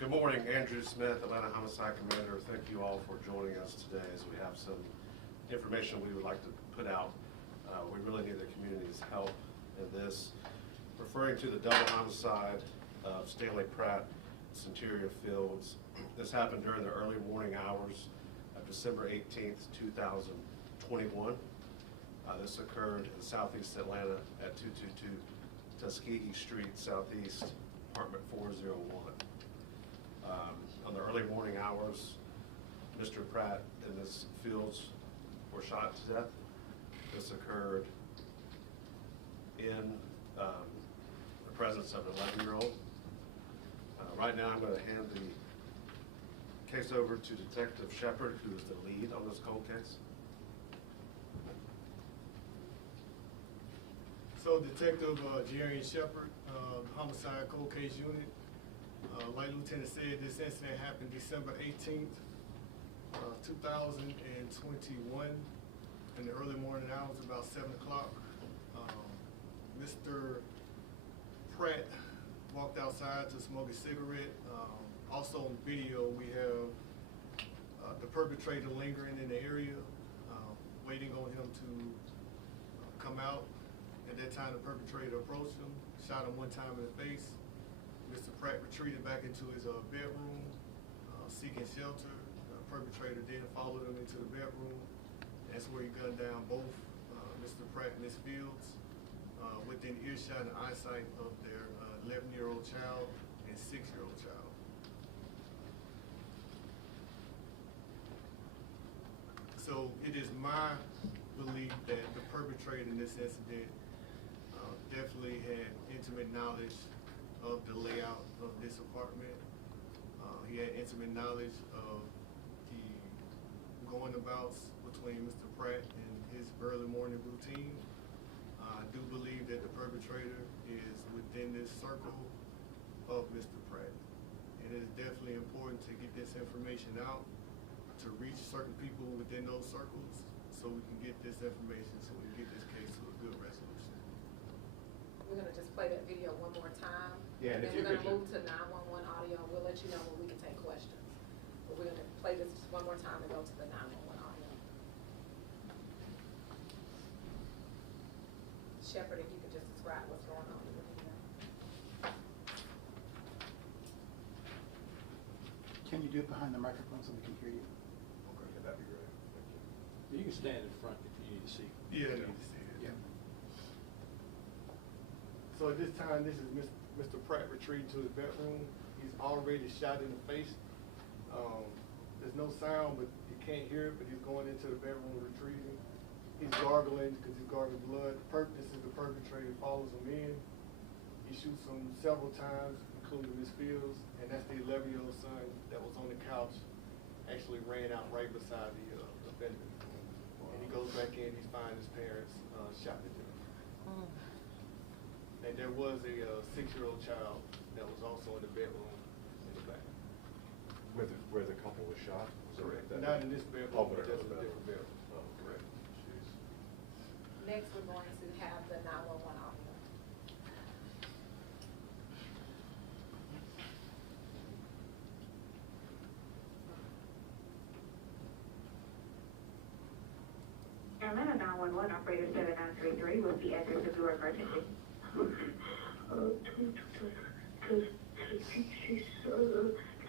Good morning, Andrew Smith, Atlanta Homicide Commander. Thank you all for joining us today as we have some information we would like to put out. We really need the community's help in this. Referring to the double homicide of Stanley Pratt, Centuria Fields. This happened during the early morning hours of December 18th, 2021. This occurred in southeast Atlanta at 222 Tuskegee Street, Southeast, apartment 401. On the early morning hours, Mr. Pratt and Ms. Fields were shot to death. This occurred in the presence of an 11-year-old. Right now I'm going to hand the case over to Detective Shepard, who is the lead on this cold case. So Detective Jerry Shepard, Homicide Cold Case Unit. Like Lieutenant said, this incident happened December 18th, 2021 in the early morning hours, about 7 o'clock. Mr. Pratt walked outside to smoke a cigarette. Also on video, we have the perpetrator lingering in the area, waiting on him to come out. At that time, the perpetrator approached him, shot him one time in the face. Mr. Pratt retreated back into his bedroom, seeking shelter. The perpetrator then followed him into the bedroom. That's where he gunned down both Mr. Pratt and Ms. Fields within earshot and eyesight of their 11-year-old child and 6-year-old child. So it is my belief that the perpetrator in this incident definitely had intimate knowledge of the layout of this apartment. He had intimate knowledge of the going-abouts between Mr. Pratt and his early morning routine. I do believe that the perpetrator is within this circle of Mr. Pratt. It is definitely important to get this information out, to reach certain people within those circles, so we can get this information, so we can get this case to a good resolution. We're going to just play that video one more time. Yeah, and then we're going to move to 911 audio. We'll let you know when we can take questions. But we're going to play this just one more time and go to the 911 audio. Shepard, if you could just describe what's going on in the video. Can you do it behind the microphone so we can hear you? Okay, that'd be great. Thank you. You can stand in front if you need to see. Yeah, I need to see it. Yeah. So at this time, this is Mr. Pratt retreating to his bedroom. He's already shot in the face. There's no sound, but you can't hear it, but he's going into the bedroom retreating. He's gargling because he's gargling blood. This is the perpetrator, follows him in. He shoots him several times, including Ms. Fields, and that's the 11-year-old son that was on the couch, actually ran out right beside the offender. And he goes back in, he's finding his parents shot to death. And there was a 6-year-old child that was also in the bedroom in the back. Where the couple was shot? Correct. Not in this bedroom, Oh, but that's a bedroom. different bedroom. Oh, correct. Jeez. Next, we're going to have the 911 audio. Atlanta 911 operator 7933, what's the address of your emergency?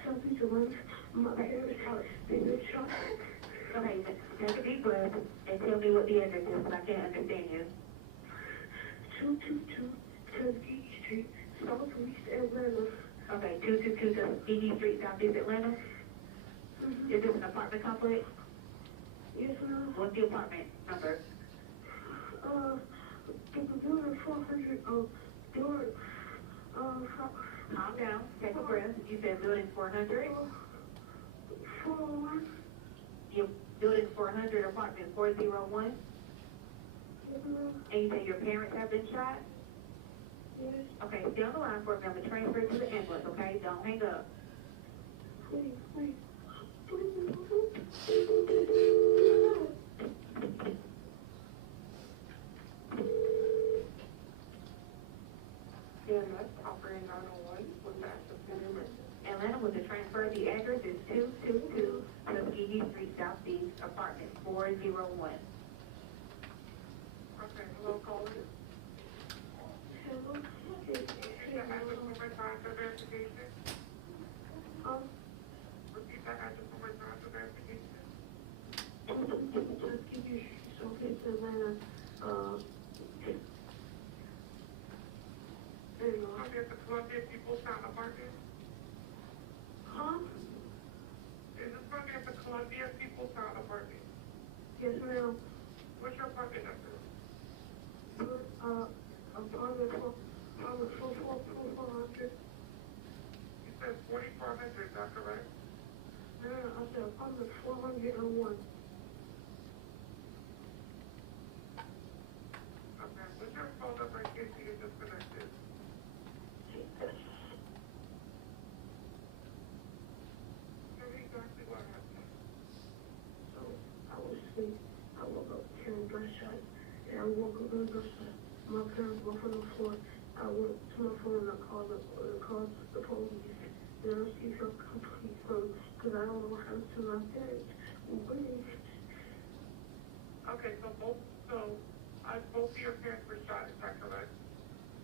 Southeast Atlanta, my parents' house, they been shot. Okay, take a deep breath and tell me what the address is, because I can't understand you. 222 Tuskegee Street, Southeast Atlanta. Okay, 222 Tuskegee Street, Southeast Atlanta. Mm-hmm. Is this an apartment complex? Yes, ma'am. What's the apartment number? The building 400, door, Calm down, take a breath. You said building 400? 401. Your building 400, apartment 401? Yes, ma'am. And you say your parents have been shot? Yes. Okay, stay on the line for a minute. Transfer to the ambulance, okay? Don't hang up. Please, please. Atlanta operating 901 with massive emergency. Atlanta with the transfer. The address is 222 Tuskegee Street Southeast, apartment 401. Okay, hello, caller. Hello? Is the address one more time for verification? Repeat that address one more time for verification. Tuskegee, Southeast Atlanta, there you go. Okay, the Columbia People's Town Apartment? Huh? Is this going to be at the Columbia People's Town Apartment? Yes, ma'am. What's your apartment number? Apartment 400. You said 4400, is that correct? I said apartment 401. Okay, what's your phone number in case you get disconnected? Tell me exactly what happened. So I was asleep. I woke up hearing gunshots, and I woke up hearing gunshots. My parents were on the floor. I went to my phone and I called the police. And I received some complete phone because I don't know what happened to my parents. Please. Okay, so both of your parents were shot, is that correct?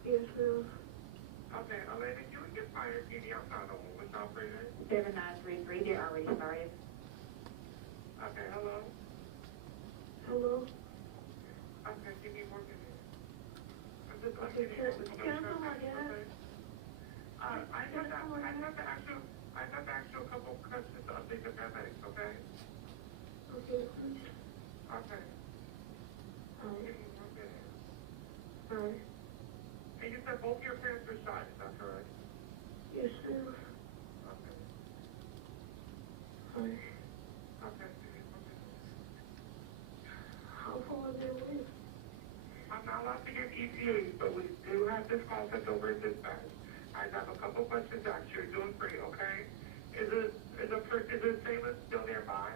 Yes, ma'am. Okay, Elena, you would get fired, PD, I'm not a woman operator. 7933, they're already started. Okay, hello? Hello? Okay, give me 1 minute. I'm just Okay, can I call my dad? I have to ask you a couple of questions to update the paramedics, okay? Okay, please. Okay. Alright. Give me 1 minute. Alright. And you said both your parents were shot, is that correct? Yes, ma'am. Okay. Alright. Okay, give me 1 minute. How far are they away? I'm not allowed to give ETAs, but we do have this call sent over to dispatch. I have a couple questions to ask you. You're doing great, okay? Is Salem still nearby?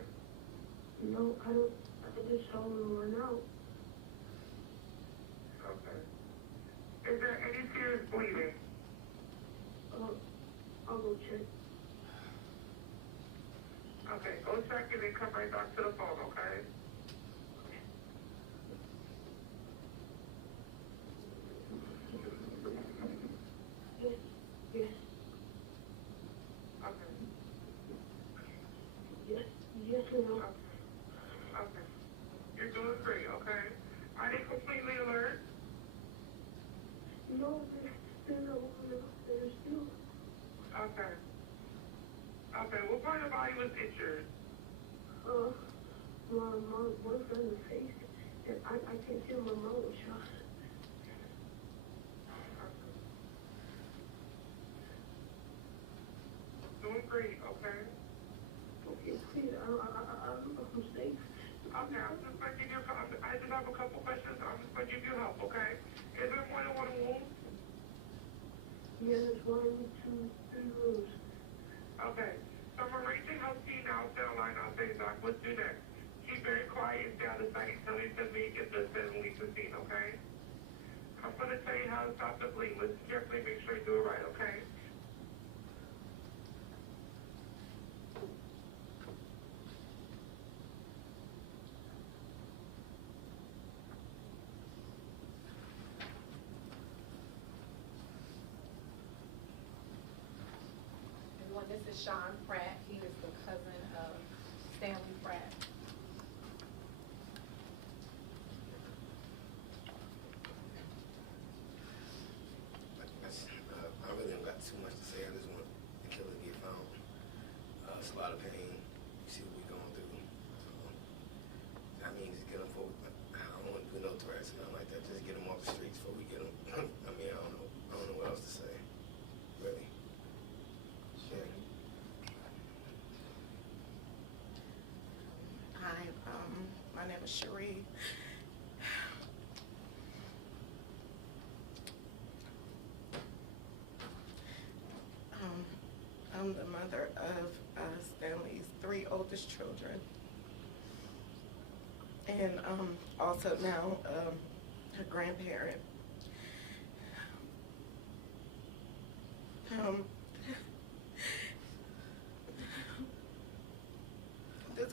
No, I don't. I just saw them run out. Okay. Is there any serious bleeding? I'll go check. Okay, go check and then come right back to the phone, okay? Yes. Yes. Okay. Yes. Yes, ma'am. Okay. You're doing great, okay? Are they completely alert? No, they're not woman out there still. Okay. Okay, what part of the body was injured? My boyfriend in the face, and I can feel my mouth was shot. Doing great, okay? Okay, please, I don't know if I'm safe. Okay, I'm just gonna give you I just have a couple questions. I'm just gonna give you help, okay? Is there more than one wound? Yeah, there's 1, 2, 3 rooms. Okay. So I'm arranging health team now, stay online, I'll say Doc, what's do next? Keep very quiet, stay out of sight until they send me get the leave the scene, okay? I'm gonna tell you how to stop the bleed. Listen carefully, make sure you do it right, okay? Everyone, this is Sean Pratt. He is the cousin of Stanley Pratt. I really don't got too much to say. I just want the killer to get found. It's a lot of pain. You see what we're going through. I mean, just get them forward. I don't want to do no threats or nothing like that. Just get them off the streets before we get them. I mean, I don't know what else to say. Really. Yeah. Hi, my name is Cherie. I'm the mother of Stanley's 3 oldest children, and also now her grandparent.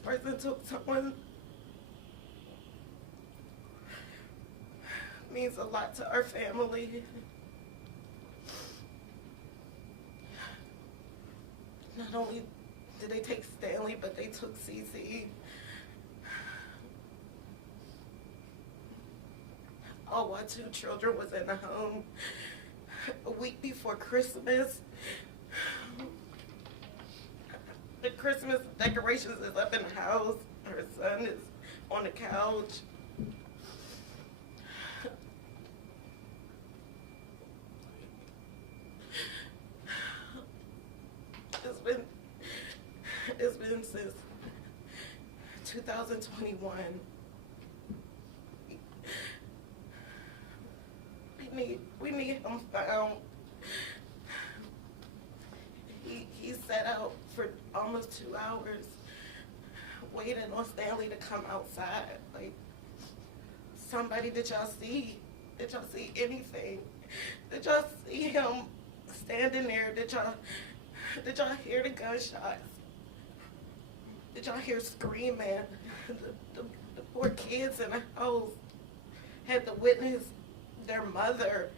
person took someone means a lot to our family. Not only did they take Stanley, but they took Cece. All our 2 children was in the home a week before Christmas. The Christmas decorations is up in the house. Her son is on the couch. It's been since 2021. We need him found. He sat out for almost 2 hours waiting on Stanley to come outside. Like, somebody, did y'all see anything? Did y'all see him standing there? Did y'all hear the gunshots? Did y'all hear screaming? The poor kids in the house had to witness their mother.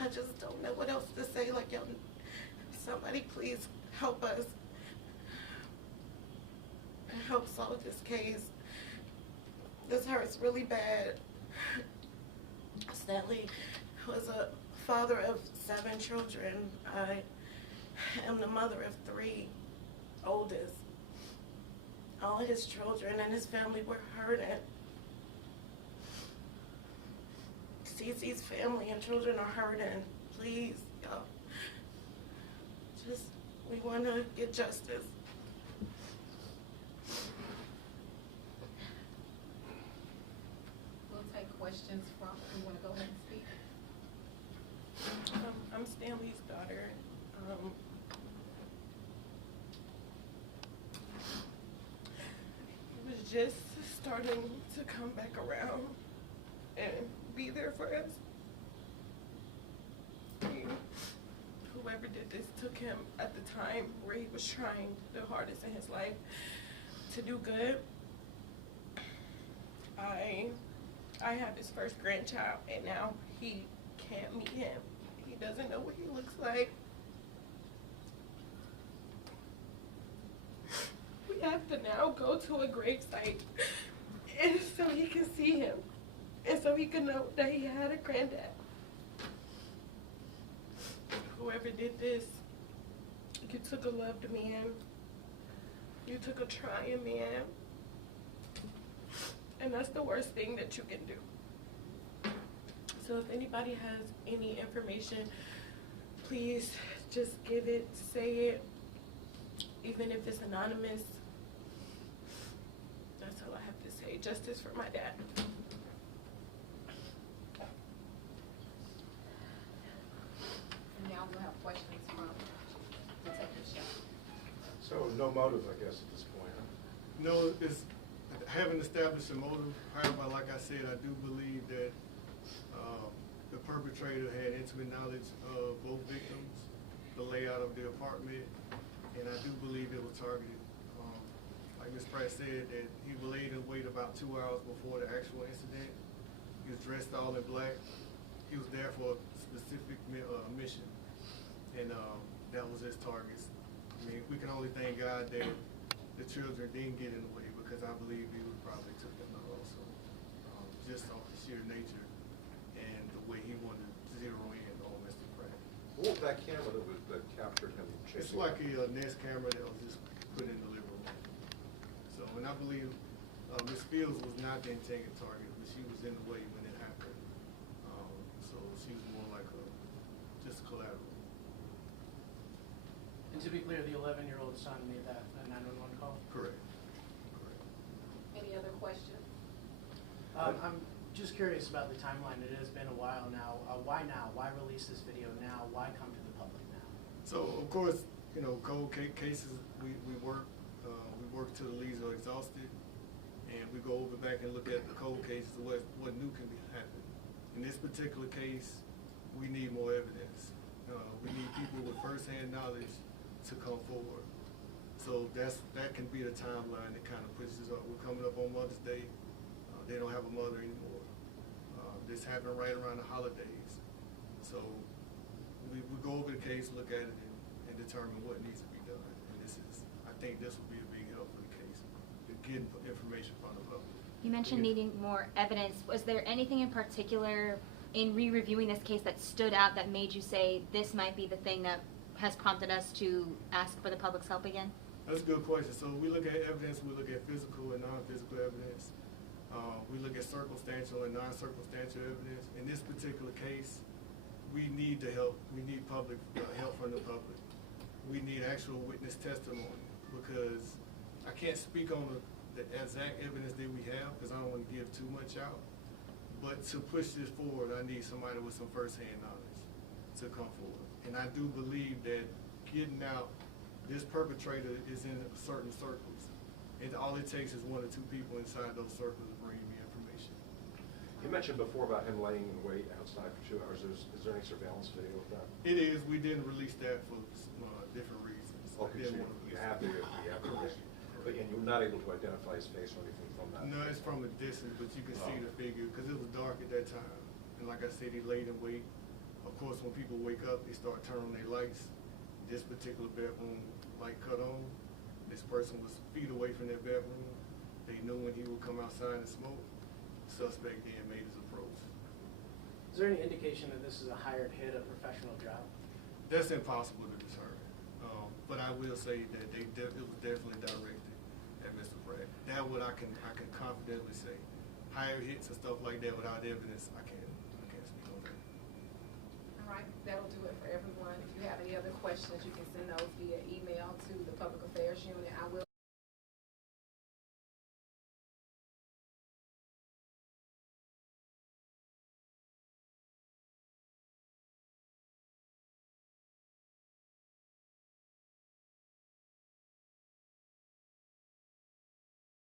I just don't know what else to say. Like, y'all, somebody please help us and help solve this case. This hurts really bad. Stanley was a father of 7 children. I am the mother of 3 oldest. All his children and his family were hurting. Cece's family and children are hurting. Please, y'all. We want to get justice. We'll take questions from, you want to go ahead and speak? I'm Stanley's daughter. He was just starting to come back around and be there for us. Whoever did this took him at the time where he was trying the hardest in his life to do good. I have his first grandchild, and now he can't meet him. He doesn't know what he looks like. We have to now go to a gravesite and so he can see him and so he can know that he had a granddad. Whoever did this, you took a loved man, you took a trying man, and that's the worst thing that you can do. So if anybody has any information, please just give it, say it, even if it's anonymous. That's all I have to say. Justice for my dad. And now we'll have questions from Detective Shep. So no motive, I guess, at this point, huh? No, it's, haven't established a motive. However, like I said, I do believe that the perpetrator had intimate knowledge of both victims, the layout of the apartment, and I do believe it was targeted. Like Ms. Pratt said, that he laid in wait about 2 hours before the actual incident. He was dressed all in black. He was there for a specific mission, and that was his targets. I mean, we can only thank God that the children didn't get in the way, because I believe he would probably took them out also, just off the sheer nature and the way he wanted to zero in on Mr. Pratt. What was that camera that captured him chasing? It's like a Nest camera that was just put in the living room. So, and I believe Ms. Fields was not the intended target, but she was in the way when it happened. So she was more like just collateral. And to be clear, the 11-year-old son made that 911 call? Correct. Any other questions? I'm just curious about the timeline. It has been a while now. Why now? Why release this video now? Why come to the public now? So, of course, you know, cold cases, we work till the leads are exhausted, and we go over back and look at the cold cases of what new can be happening. In this particular case, we need more evidence. We need people with firsthand knowledge to come forward. So that can be the timeline that kind of pushes up. We're coming up on Mother's Day. They don't have a mother anymore. This happened right around the holidays. So we go over the case, look at it, and determine what needs to be done. And I think this will be a big help for the case, getting information from the public. You mentioned needing more evidence. Was there anything in particular in re-reviewing this case that stood out that made you say this might be the thing that has prompted us to ask for the public's help again? That's a good question. So we look at evidence, we look at physical and non-physical evidence. We look at circumstantial and non-circumstantial evidence. In this particular case, we need the help. We need public help from the public. We need actual witness testimony because I can't speak on the exact evidence that we have because I don't want to give too much out. But to push this forward, I need somebody with some first-hand knowledge to come forward. And I do believe that getting out, this perpetrator is in certain circles. And all it takes is 1 or 2 people inside those circles to bring me information. You mentioned before about him laying in wait outside for 2 hours. Is there any surveillance video of that? It is. We didn't release that for different reasons. Okay, so you have the reason. But and you're not able to identify his face or anything from that? No, it's from a distance, but you can see the figure because it was dark at that time. And like I said, he laid in wait. Of course, when people wake up, they start turning on their lights. This particular bedroom light cut on. This person was feet away from their bedroom. They knew when he would come outside and smoke. Suspect then made his approach. Is there any indication that this is a hired hit, a professional job? That's impossible to determine. But I will say that it was definitely directed at Mr. Pratt. That what I can confidently say. Higher hits and stuff like that without evidence, I can't speak on that. All right, that'll do it for everyone. If you have any other questions, you can send those via email to the Public Affairs Unit. I will